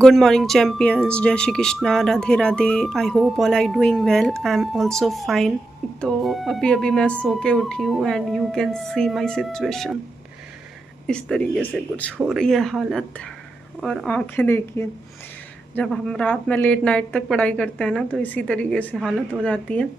Good morning, champions. Jai Shri Krishna, Radhe Radhe. I hope all are doing well. I am also fine. तो अभी मैं सो के उठी हूँ and you can see my situation. इस तरीके से कुछ हो रही है हालत. और आंखें देखिए, जब हम रात में लेट नाइट तक पढ़ाई करते हैं ना तो इसी तरीके से हालत हो जाती है.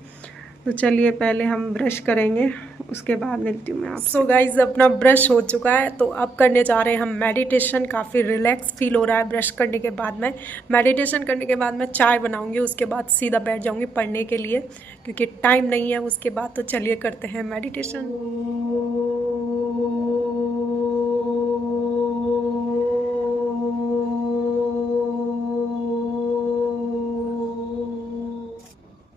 तो चलिए पहले हम ब्रश करेंगे, उसके बाद मिलती हूँ मैं आपसे. सो गाइज, अपना ब्रश हो चुका है तो अब करने जा रहे हैं हम मेडिटेशन. काफ़ी रिलैक्स फील हो रहा है ब्रश करने के बाद. में मेडिटेशन करने के बाद मैं चाय बनाऊंगी, उसके बाद सीधा बैठ जाऊंगी पढ़ने के लिए क्योंकि टाइम नहीं है उसके बाद. तो चलिए करते हैं मेडिटेशन.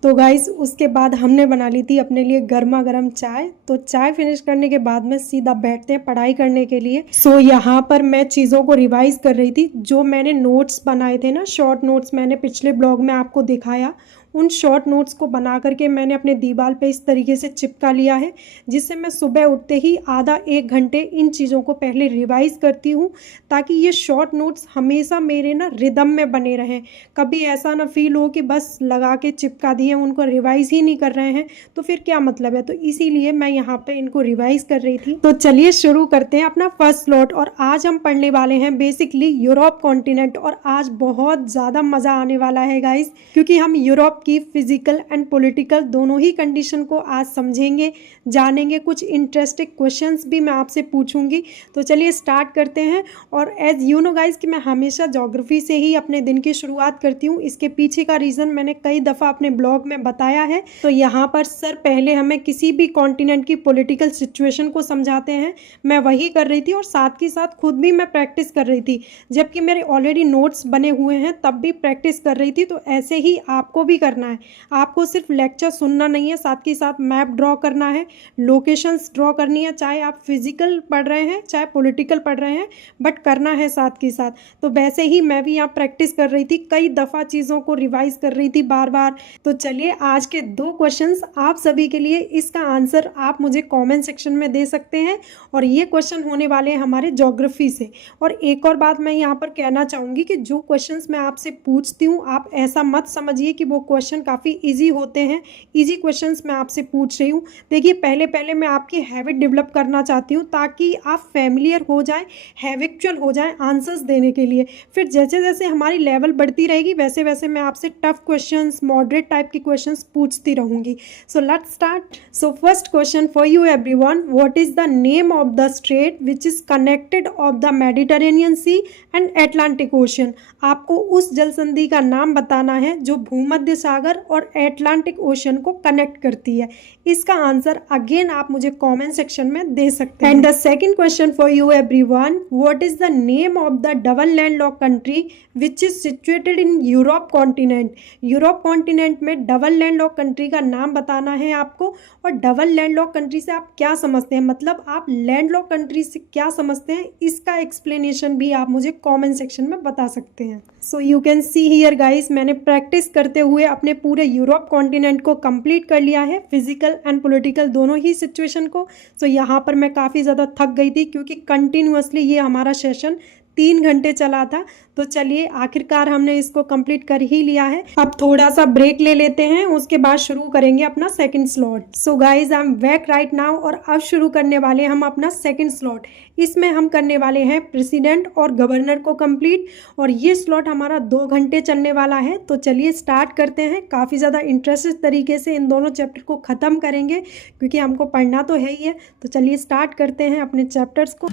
तो गाइज़, उसके बाद हमने बना ली थी अपने लिए गर्मा गर्म चाय. तो चाय फिनिश करने के बाद में सीधा बैठते हैं पढ़ाई करने के लिए. सो यहाँ पर मैं चीज़ों को रिवाइज कर रही थी. जो मैंने नोट्स बनाए थे ना, शॉर्ट नोट्स, मैंने पिछले ब्लॉग में आपको दिखाया. उन शॉर्ट नोट्स को बना करके मैंने अपने दीवार पे इस तरीके से चिपका लिया है, जिससे मैं सुबह उठते ही आधा एक घंटे इन चीज़ों को पहले रिवाइज़ करती हूँ ताकि ये शॉर्ट नोट्स हमेशा मेरे ना रिदम में बने रहें. कभी ऐसा ना फील हो कि बस लगा के चिपका दिए, उनको रिवाइज़ ही नहीं कर रहे हैं तो फिर क्या मतलब है. तो इसीलिए मैं यहाँ पे इनको रिवाइज़ कर रही थी. तो चलिए शुरू करते हैं अपना फर्स्ट स्लॉट. और आज हम पढ़ने वाले हैं बेसिकली यूरोप कॉन्टिनेंट. और आज बहुत ज़्यादा मज़ा आने वाला है गाइज, क्योंकि हम यूरोप की फिजिकल एंड पॉलिटिकल दोनों ही कंडीशन को आज समझेंगे, जानेंगे. कुछ इंटरेस्टिंग क्वेश्चंस भी मैं आपसे पूछूंगी. तो चलिए स्टार्ट करते हैं. और एज यू नो गाइज कि मैं हमेशा ज्योग्राफी से ही अपने दिन की शुरुआत करती हूँ. इसके पीछे का रीज़न मैंने कई दफ़ा अपने ब्लॉग में बताया है. तो यहाँ पर सर पहले हमें किसी भी कॉन्टिनेंट की पॉलिटिकल सिचुएशन को समझाते हैं. मैं वही कर रही थी और साथ के साथ खुद भी मैं प्रैक्टिस कर रही थी. जबकि मेरे ऑलरेडी नोट्स बने हुए हैं तब भी प्रैक्टिस कर रही थी. तो ऐसे ही आपको भी करना है. आपको सिर्फ लेक्चर सुनना नहीं है, साथ के साथ मैप ड्रॉ करना है, लोकेशंस ड्रॉ करनी है. चाहे आप फिजिकल पढ़ रहे हैं चाहे पॉलिटिकल पढ़ रहे हैं, बट करना है साथ के साथ. तो वैसे ही मैं भी यहाँ प्रैक्टिस कर रही थी, कई दफ़ा चीज़ों को रिवाइज कर रही थी बार बार. तो चलिए आज के 2 क्वेश्चंस आप सभी के लिए. इसका आंसर आप मुझे कमेंट सेक्शन में दे सकते हैं. और ये क्वेश्चन होने वाले हैं हमारे ज्योग्राफी से. और एक और बात मैं यहाँ पर कहना चाहूँगी कि जो क्वेश्चंस मैं आपसे पूछती हूँ, आप ऐसा मत समझिए कि वो क्वेश्चन काफ़ी इजी होते हैं. इजी क्वेश्चंस मैं आपसे पूछ रही हूँ. देखिए, पहले मैं आपकी हैबिट डेवलप करना चाहती हूँ ताकि आप फैमिलियर हो जाएं, हैबिचुअल हो जाएं आंसर्स देने के लिए. फिर जैसे जैसे हमारी लेवल बढ़ती रहेगी वैसे वैसे मैं आपसे टफ क्वेश्चंस, मॉडरेट टाइप के क्वेश्चंस पूछती रहूँगी. So let's start. So first question for you everyone. What is the name of the strait which is connected of the Mediterranean sea and Atlantic ocean. आपको उस जल संधि का नाम बताना है जो भूमध्य सागर और एटलांटिक ओशन को कनेक्ट करती है. इसका आंसर अगेन आप मुझे कमेंट सेक्शन में दे सकते हैं. And the second question for you everyone. What is the name of the double landlock country which is situated in Europe continent. Europe continent में डबल लैंडलॉक कंट्री का नाम बताना है आपको. और डबल लैंडलॉक कंट्री से आप क्या समझते हैं, मतलब आप लैंडलॉक कंट्री से क्या समझते हैं, इसका एक्सप्लेनेशन भी आप मुझे कमेंट सेक्शन में बता सकते हैं. So you can see here guys, मैंने प्रैक्टिस करते हुए अपने पूरे यूरोप कॉन्टिनेंट को कंप्लीट कर लिया है, फिजिकल एंड पॉलिटिकल दोनों ही सिचुएशन को. सो यहाँ पर मैं काफ़ी ज़्यादा थक गई थी क्योंकि कंटिन्यूअसली ये हमारा सेशन 3 घंटे चला था. तो चलिए आखिरकार हमने इसको कंप्लीट कर ही लिया है. अब थोड़ा सा ब्रेक ले लेते हैं, उसके बाद शुरू करेंगे अपना second slot. So guys, I am back right now. और अब शुरू करने वाले हम अपना सेकंड स्लॉट. इसमें हम करने वाले हैं प्रेसिडेंट और गवर्नर को कंप्लीट. और ये स्लॉट हमारा 2 घंटे चलने वाला है. तो चलिए स्टार्ट करते हैं. काफ़ी ज़्यादा इंटरेस्टेड तरीके से इन दोनों चैप्टर को ख़त्म करेंगे क्योंकि हमको पढ़ना तो है ही है. तो चलिए स्टार्ट करते हैं अपने चैप्टर्स को.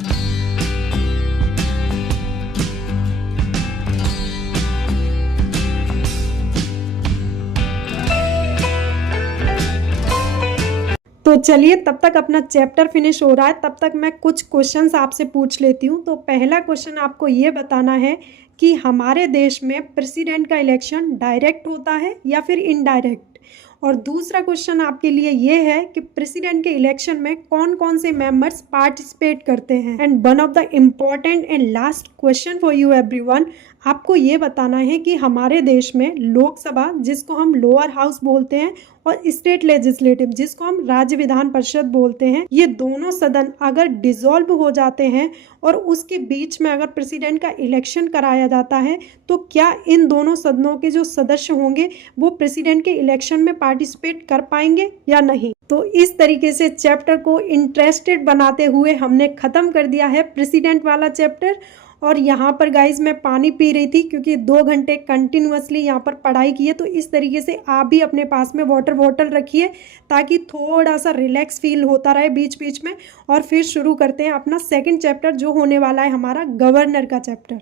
तो चलिए तब तक अपना चैप्टर फिनिश हो रहा है, तब तक मैं कुछ क्वेश्चंस आपसे पूछ लेती हूँ. तो पहला क्वेश्चन आपको ये बताना है कि हमारे देश में प्रेसिडेंट का इलेक्शन डायरेक्ट होता है या फिर इनडायरेक्ट. और दूसरा क्वेश्चन आपके लिए ये है कि प्रेसिडेंट के इलेक्शन में कौन कौन से मेंबर्स पार्टिसिपेट करते हैं. And one of the important and last question for you everyone. आपको ये बताना है कि हमारे देश में लोकसभा, जिसको हम लोअर हाउस बोलते हैं, और स्टेट लेजिस्लेटिव, जिसको हम राज्य विधान परिषद बोलते हैं, ये दोनों सदन अगर डिसॉल्व हो जाते हैं और उसके बीच में अगर प्रेसिडेंट का इलेक्शन कराया जाता है, तो क्या इन दोनों सदनों के जो सदस्य होंगे वो प्रेसिडेंट के इलेक्शन में पार्टिसिपेट कर पाएंगे या नहीं। तो इस तरीके से चैप्टर को इंटरेस्टेड बनाते हुए हमने ख़त्म कर दिया है प्रेसिडेंट वाला चैप्टर। और यहाँ पर गाइज मैं पानी पी रही थी क्योंकि 2 घंटे कंटिन्यूअसली यहाँ पर पढ़ाई की है। तो इस तरीके से आप भी अपने पास में वाटर बॉटल रखिए ताकि थोड़ा सा रिलैक्स फील होता रहे बीच बीच में। और फिर शुरू करते हैं अपना सेकंड चैप्टर, जो होने वाला है हमारा गवर्नर का chapter.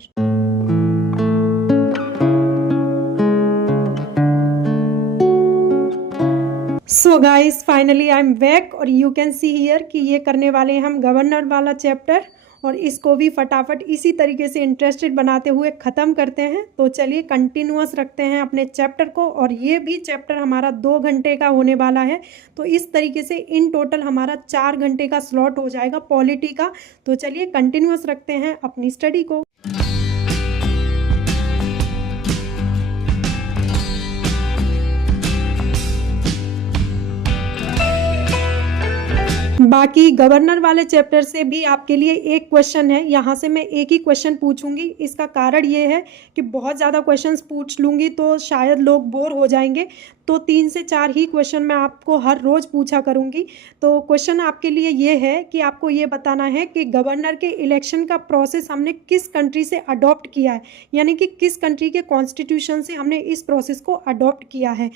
So guys finally I am back, और यू कैन सी हियर कि ये करने वाले हैं हम गवर्नर वाला चैप्टर, और इसको भी फटाफट इसी तरीके से इंटरेस्टेड बनाते हुए ख़त्म करते हैं। तो चलिए कंटिन्यूअस रखते हैं अपने चैप्टर को, और ये भी चैप्टर हमारा 2 घंटे का होने वाला है। तो इस तरीके से इन टोटल हमारा 4 घंटे का स्लॉट हो जाएगा पॉलिटी का। तो चलिए कंटिन्यूअस रखते हैं अपनी स्टडी को। बाकी गवर्नर वाले चैप्टर से भी आपके लिए एक क्वेश्चन है, यहाँ से मैं एक ही क्वेश्चन पूछूंगी। इसका कारण ये है कि बहुत ज़्यादा क्वेश्चंस पूछ लूँगी तो शायद लोग बोर हो जाएंगे। तो 3 से 4 ही क्वेश्चन मैं आपको हर रोज़ पूछा करूँगी। तो क्वेश्चन आपके लिए ये है कि आपको ये बताना है कि गवर्नर के इलेक्शन का प्रोसेस हमने किस कंट्री से अडॉप्ट किया है, यानी कि किस कंट्री के कॉन्स्टिट्यूशन से हमने इस प्रोसेस को अडॉप्ट किया है।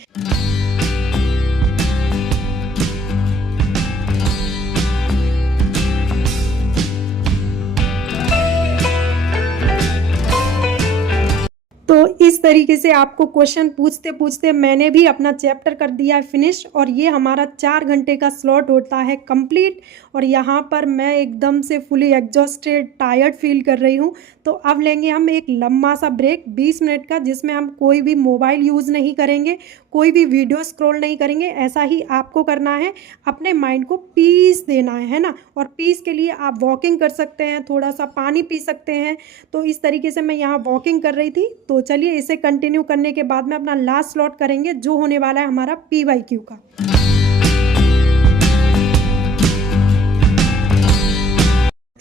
तो इस तरीके से आपको क्वेश्चन पूछते पूछते मैंने भी अपना चैप्टर कर दिया है फिनिश, और ये हमारा 4 घंटे का स्लॉट होता है कंप्लीट। और यहाँ पर मैं एकदम से फुली एग्जॉस्टेड, टायर्ड फील कर रही हूँ। तो अब लेंगे हम एक लंबा सा ब्रेक 20 मिनट का, जिसमें हम कोई भी मोबाइल यूज़ नहीं करेंगे, कोई भी वीडियो स्क्रॉल नहीं करेंगे। ऐसा ही आपको करना है, अपने माइंड को पीस देना है ना। और पीस के लिए आप वॉकिंग कर सकते हैं, थोड़ा सा पानी पी सकते हैं। तो इस तरीके से मैं यहाँ वॉकिंग कर रही थी। तो चलिए इसे कंटिन्यू करने के बाद में अपना लास्ट स्लॉट करेंगे, जो होने वाला है हमारा PYQ का।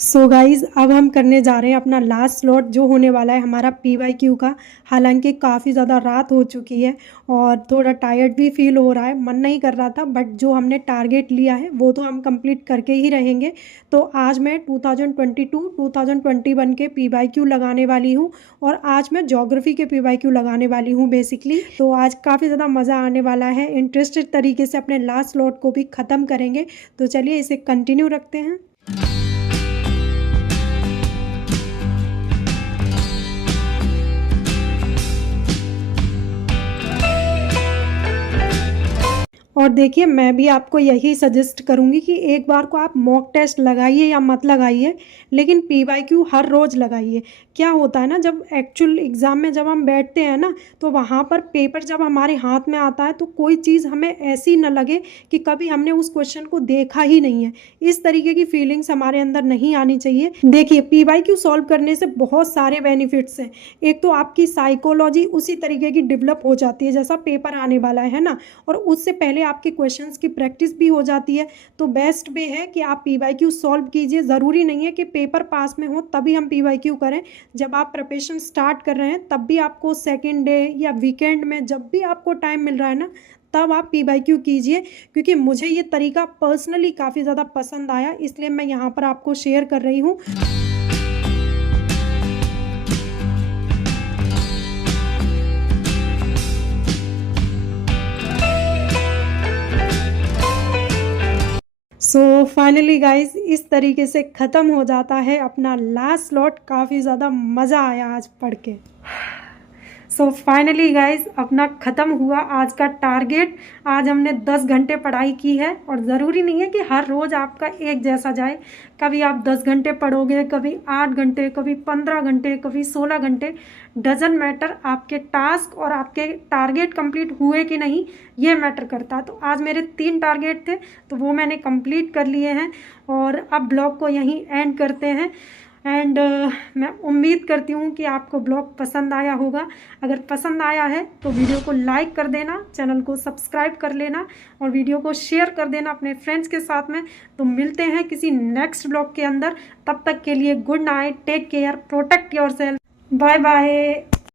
सो गाइज़ अब हम करने जा रहे हैं अपना लास्ट स्लॉट, जो होने वाला है हमारा PYQ का। हालांकि काफ़ी ज़्यादा रात हो चुकी है और थोड़ा टायर्ड भी फील हो रहा है, मन नहीं कर रहा था, बट जो हमने टारगेट लिया है वो तो हम कंप्लीट करके ही रहेंगे। तो आज मैं 2022-2021 के PYQ लगाने वाली हूँ, और आज मैं ज्योग्राफी के PYQ लगाने वाली हूँ बेसिकली। तो आज काफ़ी ज़्यादा मज़ा आने वाला है, इंटरेस्टेड तरीके से अपने लास्ट स्लॉट को भी ख़त्म करेंगे। तो चलिए इसे कंटिन्यू रखते हैं। और देखिए मैं भी आपको यही सजेस्ट करूंगी कि एक बार को आप मॉक टेस्ट लगाइए या मत लगाइए, लेकिन PYQ हर रोज़ लगाइए। क्या होता है ना, जब एक्चुअल एग्ज़ाम में जब हम बैठते हैं ना, तो वहाँ पर पेपर जब हमारे हाथ में आता है तो कोई चीज़ हमें ऐसी न लगे कि कभी हमने उस क्वेश्चन को देखा ही नहीं है। इस तरीके की फीलिंग्स हमारे अंदर नहीं आनी चाहिए। देखिए PYQ सॉल्व करने से बहुत सारे बेनिफिट्स हैं। एक तो आपकी साइकोलॉजी उसी तरीके की डेवलप हो जाती है जैसा पेपर आने वाला है ना, और उससे पहले आपके क्वेश्चंस की प्रैक्टिस भी हो जाती है। तो बेस्ट वे है कि आप PYQ सॉल्व कीजिए। ज़रूरी नहीं है कि पेपर पास में हो तभी हम PYQ करें। जब आप प्रिपरेशन स्टार्ट कर रहे हैं तब भी आपको सेकेंड डे या वीकेंड में जब भी आपको टाइम मिल रहा है ना, तब आप PYQ कीजिए। क्योंकि मुझे ये तरीका पर्सनली काफ़ी ज़्यादा पसंद आया, इसलिए मैं यहाँ पर आपको शेयर कर रही हूँ। सो फाइनली गाइज इस तरीके से ख़त्म हो जाता है अपना लास्ट स्लॉट। काफ़ी ज़्यादा मज़ा आया आज पढ़ के। सो फाइनली गाइज अपना ख़त्म हुआ आज का टारगेट। आज हमने 10 घंटे पढ़ाई की है, और ज़रूरी नहीं है कि हर रोज़ आपका एक जैसा जाए। कभी आप 10 घंटे पढ़ोगे, कभी 8 घंटे, कभी 15 घंटे, कभी 16 घंटे, डजन मैटर। आपके टास्क और आपके टारगेट कंप्लीट हुए कि नहीं ये मैटर करता है। तो आज मेरे 3 टारगेट थे, तो वो मैंने कंप्लीट कर लिए हैं। और अब ब्लॉग को यहीं एंड करते हैं। एंड मैं उम्मीद करती हूँ कि आपको ब्लॉग पसंद आया होगा। अगर पसंद आया है तो वीडियो को लाइक कर देना, चैनल को सब्सक्राइब कर लेना और वीडियो को शेयर कर देना अपने फ्रेंड्स के साथ में। तो मिलते हैं किसी नेक्स्ट ब्लॉग के अंदर, तब तक के लिए good night, take care, protect yourself, bye bye.